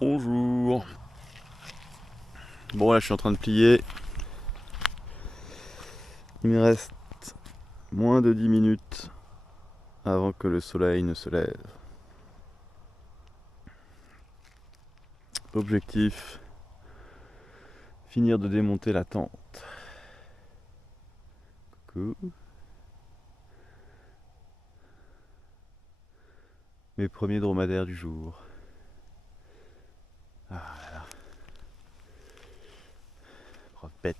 Bonjour. Bon là je suis en train de plier. Il me reste moins de 10 minutes avant que le soleil ne se lève. Objectif, finir de démonter la tente. Coucou. Mes premiers dromadaires du jour. Ah là là. Brave bête.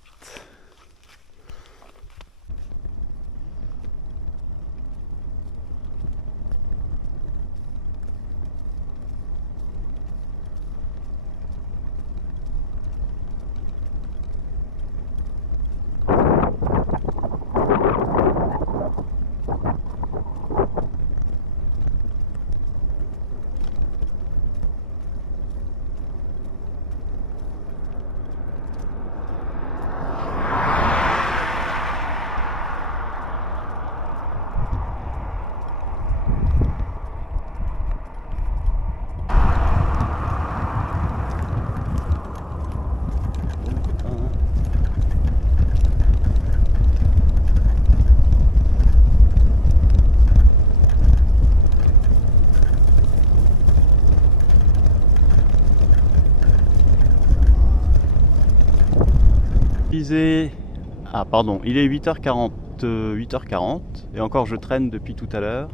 Ah pardon, il est 8h40, 8h40 et encore je traîne depuis tout à l'heure.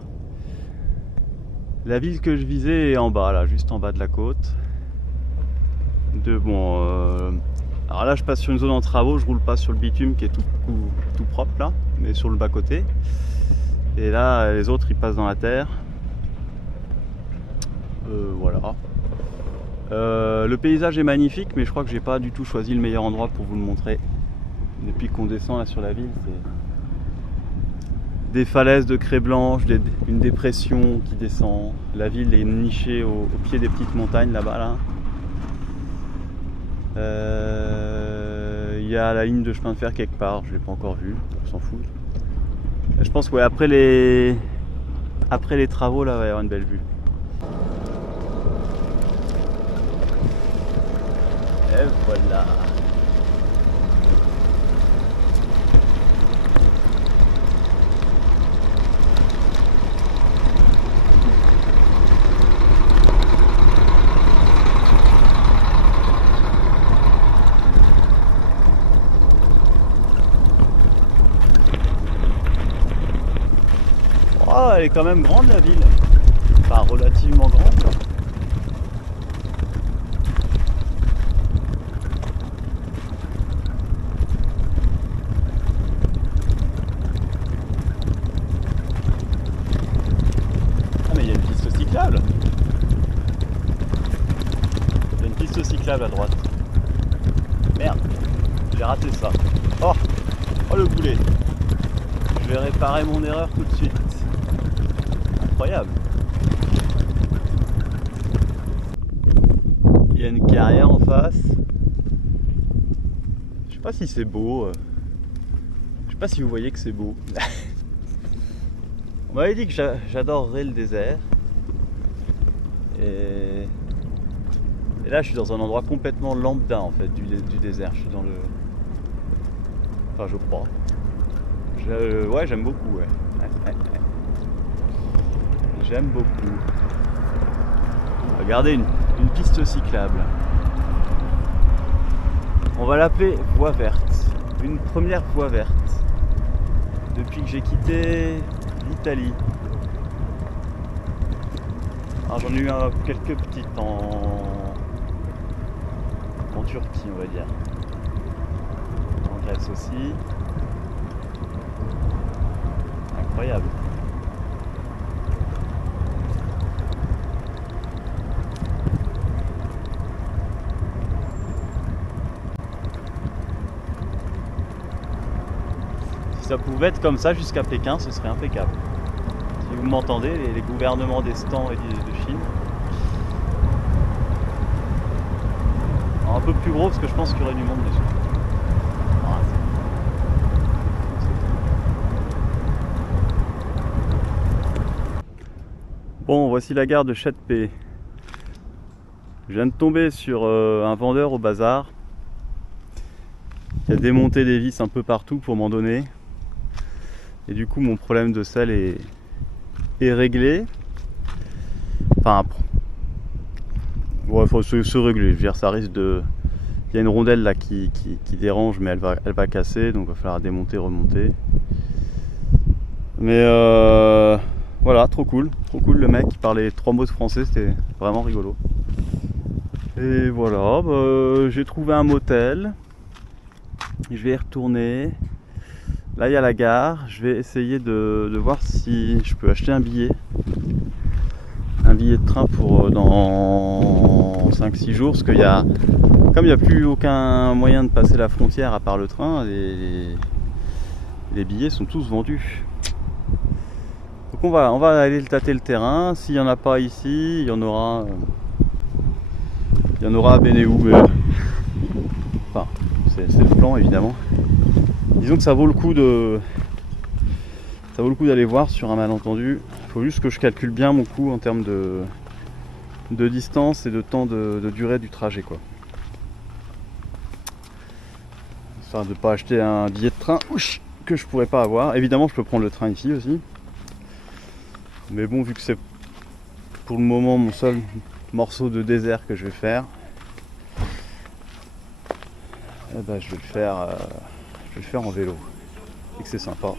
La ville que je visais est en bas, là, juste en bas de la côte. Alors là je passe sur une zone en travaux, je roule pas sur le bitume qui est tout propre là, mais sur le bas côté. Et là les autres ils passent dans la terre. Voilà. Le paysage est magnifique, mais je crois que j'ai pas du tout choisi le meilleur endroit pour vous le montrer. Depuis qu'on descend là sur la ville, c'est des falaises de craie blanche, une dépression qui descend. La ville est nichée au pied des petites montagnes là-bas là. Il y a la ligne de chemin de fer quelque part, je l'ai pas encore vue, on s'en fout. Je pense que ouais, après les travaux là, il va y avoir une belle vue. Et voilà. Oh, elle est quand même grande la ville. Enfin, relativement grande. Ah mais il y a une piste cyclable. Il y a une piste cyclable à droite. Merde, j'ai raté ça. Oh, oh le boulet. Je vais réparer mon erreur tout de suite. Incroyable. Il y a une carrière en face. Je sais pas si c'est beau. Je sais pas si vous voyez que c'est beau. On m'avait dit que j'adorerais le désert. Et là je suis dans un endroit complètement lambda en fait du désert. Je suis dans le... Enfin je crois. Ouais j'aime beaucoup ouais. J'aime beaucoup. Regardez une piste cyclable. On va l'appeler voie verte. Une première voie verte. Depuis que j'ai quitté l'Italie. Alors j'en ai eu quelques petites en Turquie on va dire. En Grèce aussi. Incroyable. Si ça pouvait être comme ça jusqu'à Pékin, ce serait impeccable. Si vous m'entendez, les gouvernements d'Estan et de Chine. Alors, un peu plus gros parce que je pense qu'il y aurait du monde dessus. Bon, voici la gare de Châteaupai. Je viens de tomber sur un vendeur au bazar qui a démonté des vis un peu partout pour m'en donner. Et du coup mon problème de selle est réglé. Enfin, il faut se régler. Je veux dire, ça risque de... Il y a une rondelle là qui dérange, mais elle va casser, donc il va falloir démonter, remonter. Mais voilà, trop cool le mec, il parlait 3 mots de français, c'était vraiment rigolo. Et voilà, j'ai trouvé un motel, je vais y retourner. Là il y a la gare, je vais essayer de voir si je peux acheter un billet de train pour dans 5-6 jours, parce qu'il y a, comme il n'y a plus aucun moyen de passer la frontière à part le train, les billets sont tous vendus. Donc on va aller tâter le terrain. S'il n'y en a pas ici, il y en aura à Bénéou, mais enfin, c'est le plan évidemment. Disons que ça vaut le coup d'aller voir sur un malentendu. Il faut juste que je calcule bien mon coût en termes de distance et de temps de durée du trajet, quoi. Enfin, de ne pas acheter un billet de train que je pourrais pas avoir. Évidemment je peux prendre le train ici aussi, mais bon, vu que c'est pour le moment mon seul morceau de désert que je vais faire, eh ben, je vais le faire en vélo et que c'est sympa.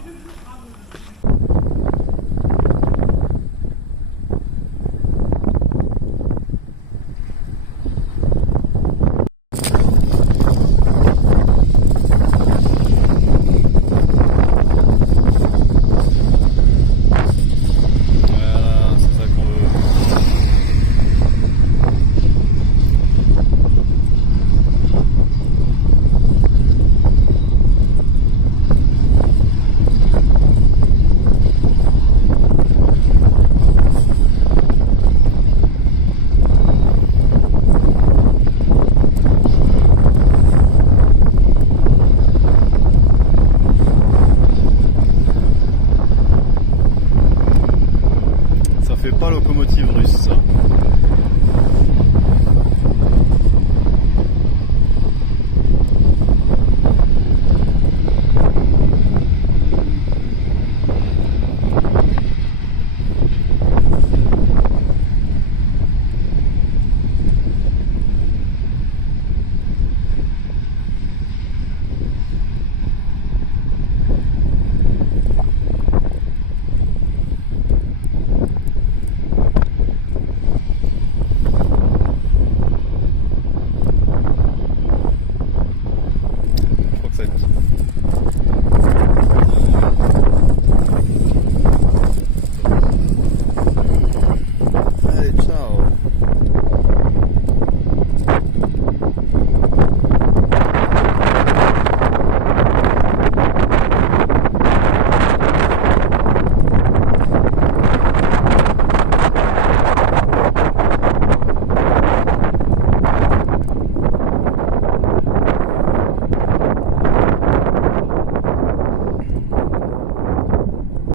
Locomotive russe, ça.